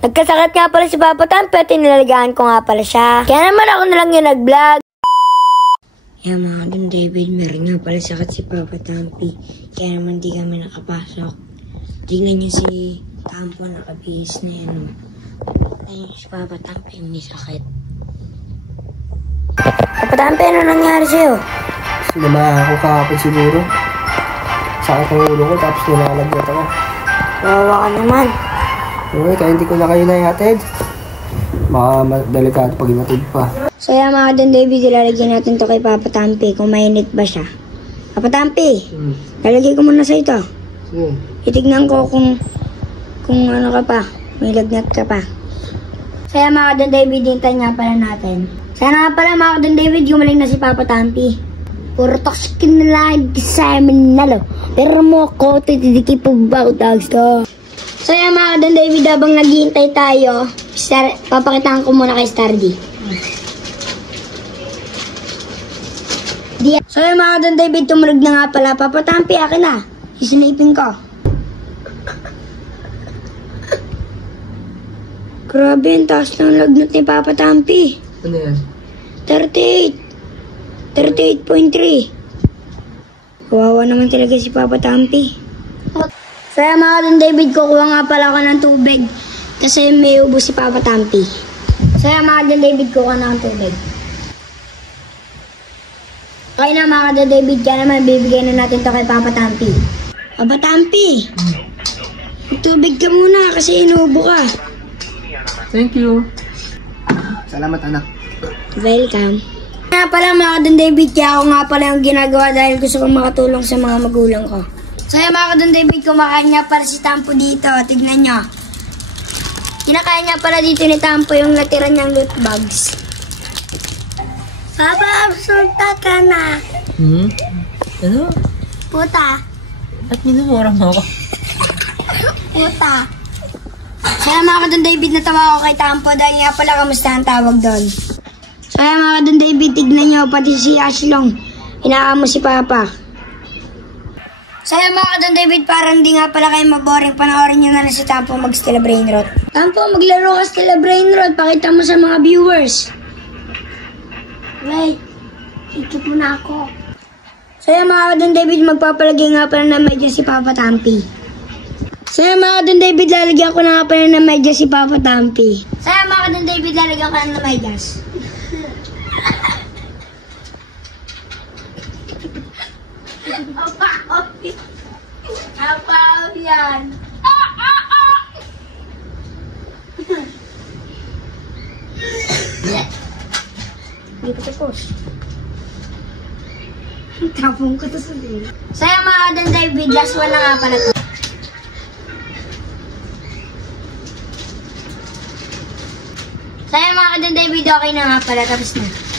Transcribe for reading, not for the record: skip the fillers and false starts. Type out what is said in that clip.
Nagkasakit nga pala si Papa Tampi at inalagaan ko nga pala siya. Kaya naman ako na lang yung nag-vlog. Yeah mga Don David, meron nga pala sakit si Papa Tampi. Kaya naman di kami nakapasok. Tingnan niyo si Tampo, nakabihis na yan. Ayun si Papa Tampi, may sakit. Papa Tampi, ano nangyari sa'yo? Sinamahan ako kahapon siguro. Sakit ang ulo ko tapos nilalagnat ako. Wawa ka naman. Okay, kaya hindi ko na kayo naihatid. Baka delikado pag inatid pa. So yan mga Don David, ilalagyan natin to kay Papa Tampi kung mainit ba siya. Papa Tampi, lalagay ko muna sa ito. Sige. Itignan ko kung ano ka pa, may lagnat ka pa. So yan mga Don David, hintayin nga pala natin. Sana nga pala mga Don David, gumaling na si Papa Tampi. Puro toxic na lang sa amin nalo. Pero mo ako, titidiki po ba dogs to. So yan mga Don David, habang naghihintay tayo, papakitaan ko muna kay Stardy. So yan mga Don David, tumunog na nga pala. Papa Tampi, akin na. Isinipin ko. Grabe, ang taas ng lagnat ni Papa Tampi. Ano yan? 38. 38.3. Kawawa naman talaga si Papa Tampi. So yan mga Don David, kukuha nga pala ako ng tubig. Kasi may ubo si Papa Tampi. So yan mga Don David, kukuha na ng tubig. Okay na mga Don David, kaya naman bibigay na natin to kay Papa Tampi. Papa Tampi, tubig ka muna kasi inuubo ka. Thank you. Salamat anak. Welcome. Nga pala mga Don David, kaya ako nga pala yung ginagawa dahil gusto kong makatulong sa mga magulang ko. So yan mga Don David, kumakain nga pala si Tampo dito. Tignan nyo. Kinakain nga pala dito ni Tampo yung natira niyang loot bags. Papa, absulta ka na. Ano? Puta. At minumura mo ako? Puta. Kaya mga Don David, natawa ko kay Tampo dahil nga pala kamusta ang tawag doon. So yan mga Don David, tignan nyo, pati si Ashlong. Inakamo si Papa. So yan mga Don David, parang di nga pala kayo maboring, panoorin nyo na lang si Tampo mag-Stella Brain Rot. Tampo, maglaro ka Stella Brain Rot, pakita mo sa mga viewers. Wait, ikip mo na ako. So yan mga Don David, magpapalagay nga pala ng medyas si Papa Tampi. So yan mga Don David, lalagyan ko na nga pala ng medyas si Papa Tampi. So yan mga Don David, lalagyan ko na ng medyas. Apa yan? Hindi ko tapos. Tapong ko to sa din. So yung mga Don David, last one na nga pala to. So yung mga Don David, okay na nga pala, tapos na.